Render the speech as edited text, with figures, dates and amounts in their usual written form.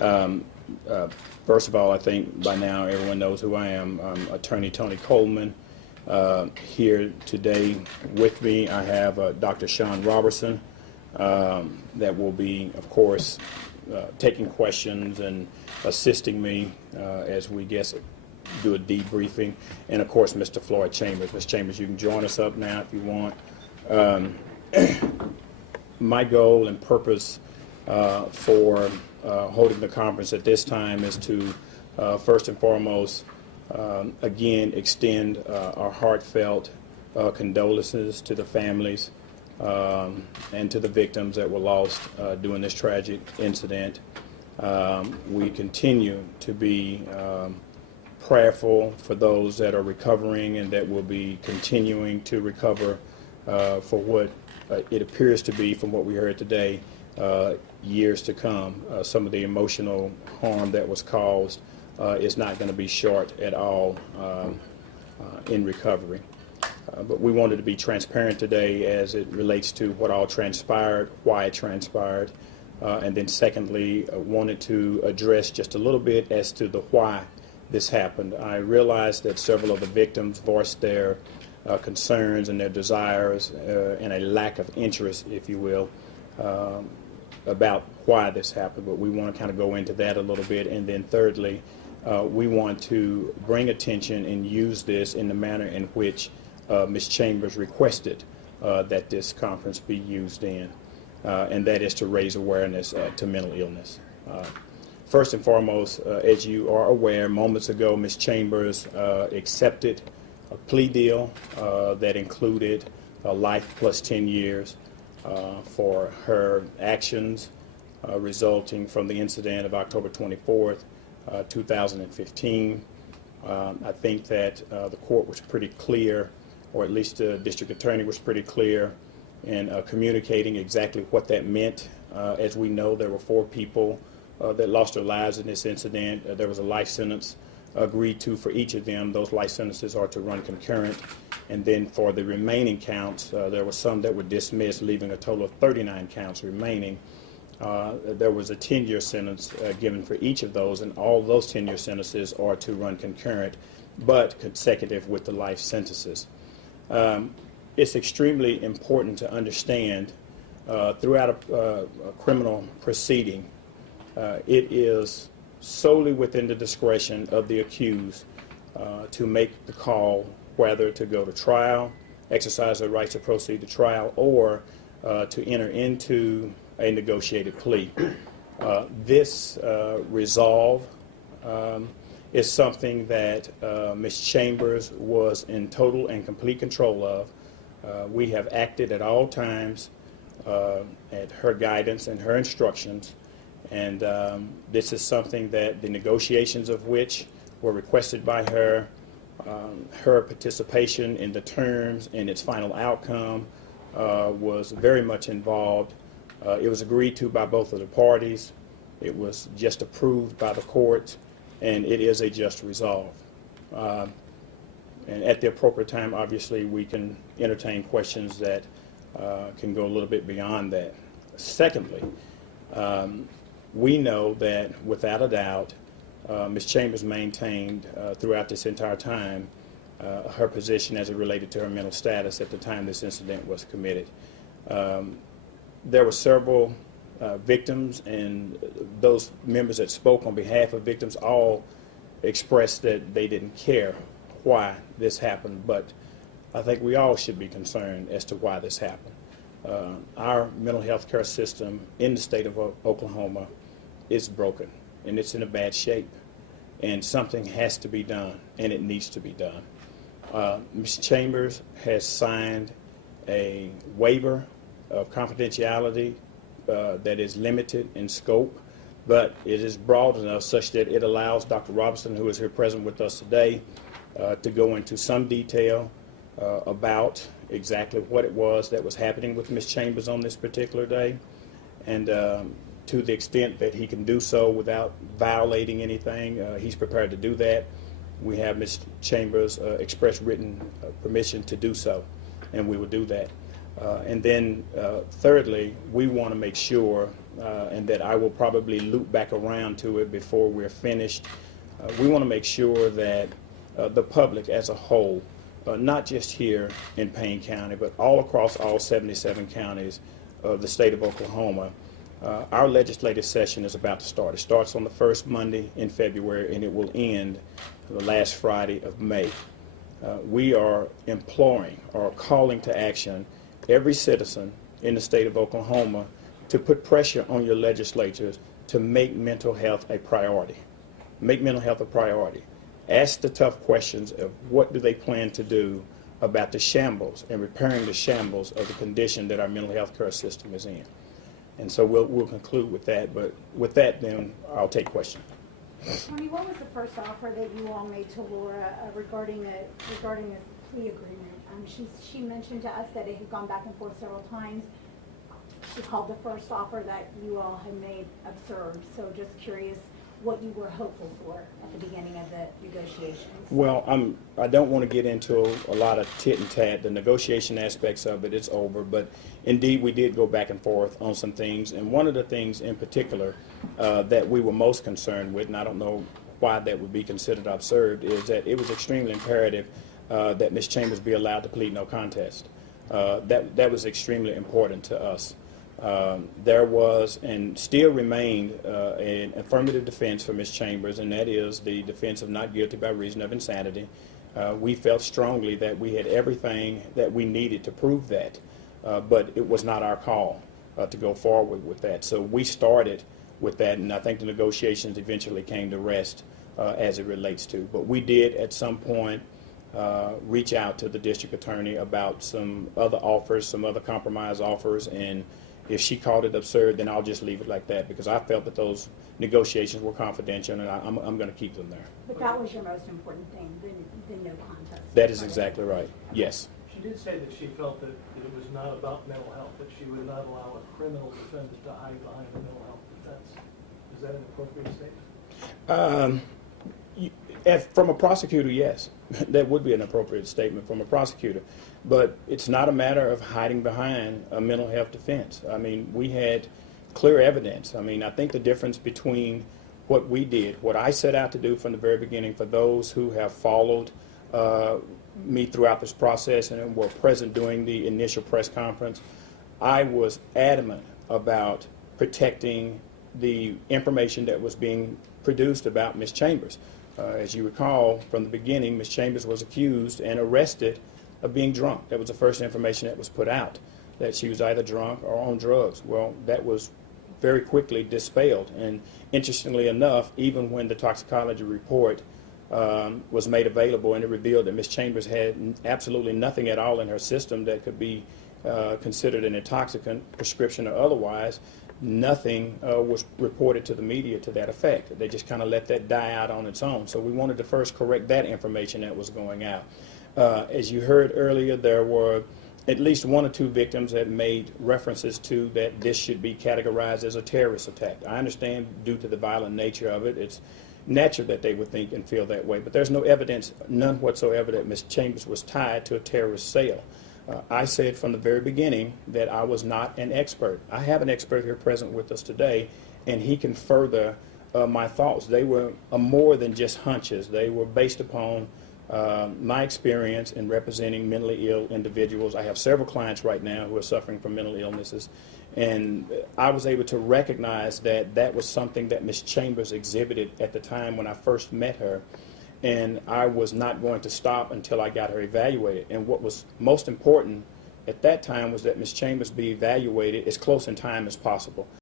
Um, uh, First of all, I think by now everyone knows who I am. I'm Attorney Tony Coleman. Here today with me, I have Dr. Sean Robertson that will be, of course, taking questions and assisting me as we do a debriefing. And, of course, Mr. Floyd Chambers. Mr. Chambers, you can join us up now if you want. My goal and purpose for holding the conference at this time is to first and foremost again extend our heartfelt condolences to the families and to the victims that were lost during this tragic incident. We continue to be prayerful for those that are recovering and that will be continuing to recover for what it appears to be, from what we heard today, years to come. Some of the emotional harm that was caused is not going to be short at all in recovery. But we wanted to be transparent today as it relates to what all transpired, why it transpired, and then secondly, wanted to address just a little bit as to the why this happened. I realized that several of the victims voiced their concerns and their desires and a lack of interest, if you will, about why this happened, but we want to kind of go into that a little bit. And then thirdly, we want to bring attention and use this in the manner in which Ms. Chambers requested that this conference be used in, and that is to raise awareness to mental illness. First and foremost, as you are aware, moments ago, Ms. Chambers accepted a plea deal that included life plus 10 years for her actions resulting from the incident of October 24th, 2015. I think that the court was pretty clear, or at least the district attorney was pretty clear in communicating exactly what that meant. As we know, there were 4 people that lost their lives in this incident. There was a life sentence agreed to for each of them. Those life sentences are to run concurrent. And then for the remaining counts, there were some that were dismissed, leaving a total of 39 counts remaining. There was a 10-year sentence given for each of those, and all those 10-year sentences are to run concurrent, but consecutive with the life sentences. It's extremely important to understand throughout a criminal proceeding, it is solely within the discretion of the accused to make the call whether to go to trial, exercise their rights to proceed to trial, or to enter into a negotiated plea. This resolve is something that Ms. Chambers was in total and complete control of. We have acted at all times at her guidance and her instructions, and this is something that the negotiations of which were requested by her. Her participation in the terms and its final outcome was very much involved. It was agreed to by both of the parties. It was just approved by the court, and it is a just resolve. And at the appropriate time, obviously, we can entertain questions that can go a little bit beyond that. Secondly, we know that without a doubt, Ms. Chambers maintained throughout this entire time her position as it related to her mental status at the time this incident was committed. There were several victims, and those members that spoke on behalf of victims all expressed that they didn't care why this happened, but I think we all should be concerned as to why this happened. Our mental health care system in the state of Oklahoma is broken, and it's in a bad shape, and something has to be done, and it needs to be done. Ms. Chambers has signed a waiver of confidentiality that is limited in scope, but it is broad enough such that it allows Dr. Robertson, who is here present with us today, to go into some detail about exactly what it was that was happening with Ms. Chambers on this particular day, and to the extent that he can do so without violating anything, he's prepared to do that. We have Ms. Chambers express written permission to do so, and we will do that. And then thirdly, we want to make sure and that I will probably loop back around to it before we're finished. We want to make sure that the public as a whole, not just here in Payne County, but all across all 77 counties of the state of Oklahoma, our legislative session is about to start. It starts on the first Monday in February, and it will end the last Friday of May. We are imploring or calling to action every citizen in the state of Oklahoma to put pressure on your legislatures to make mental health a priority. Make mental health a priority. Ask the tough questions of what do they plan to do about the shambles and repairing the shambles of the condition that our mental health care system is in. And so we'll conclude with that, but with that then I'll take questions. Tony, what was the first offer that you all made to Laura regarding a plea agreement? She mentioned to us that it had gone back and forth several times. She called the first offer that you all had made absurd. So just curious what you were hopeful for at the beginning of the negotiations. Well, I don't want to get into a lot of tit and tat. The negotiation aspects of it is over, but indeed we did go back and forth on some things. And one of the things in particular that we were most concerned with, and I don't know why that would be considered absurd, is that it was extremely imperative that Ms. Chambers be allowed to plead no contest. That was extremely important to us. There was and still remained an affirmative defense for Ms. Chambers, and that is the defense of not guilty by reason of insanity. We felt strongly that we had everything that we needed to prove that, but it was not our call to go forward with that. So we started with that, and I think the negotiations eventually came to rest as it relates to. But we did at some point reach out to the district attorney about some other offers, some other compromise offers, and if she called it absurd, then I'll just leave it like that, because I felt that those negotiations were confidential, and I'm going to keep them there. But that was your most important thing, the no contest. That is exactly right. Yes. She did say that she felt that it was not about mental health, that she would not allow a criminal defendant to hide behind a mental health defense. Is that an appropriate statement? From a prosecutor, yes. That would be an appropriate statement from a prosecutor. But it's not a matter of hiding behind a mental health defense. I mean, we had clear evidence. I mean, I think the difference between what we did, what I set out to do from the very beginning, for those who have followed me throughout this process and were present during the initial press conference, I was adamant about protecting the information that was being produced about Ms. Chambers. As you recall, from the beginning, Ms. Chambers was accused and arrested of being drunk. That was the first information that was put out, that she was either drunk or on drugs. Well, that was very quickly dispelled. And interestingly enough, even when the toxicology report was made available and it revealed that Ms. Chambers had absolutely nothing at all in her system that could be considered an intoxicant, prescription or otherwise, nothing was reported to the media to that effect. They just kind of let that die out on its own. So we wanted to first correct that information that was going out. As you heard earlier, there were at least one or two victims that made references to that this should be categorized as a terrorist attack. I understand due to the violent nature of it, it's natural that they would think and feel that way, but there's no evidence, none whatsoever, that Ms. Chambers was tied to a terrorist cell. I said from the very beginning that I was not an expert. I have an expert here present with us today, and he can further my thoughts. They were more than just hunches. They were based upon my experience in representing mentally ill individuals. I have several clients right now who are suffering from mental illnesses, and I was able to recognize that that was something that Ms. Chambers exhibited at the time when I first met her, and I was not going to stop until I got her evaluated. And what was most important at that time was that Ms. Chambers be evaluated as close in time as possible.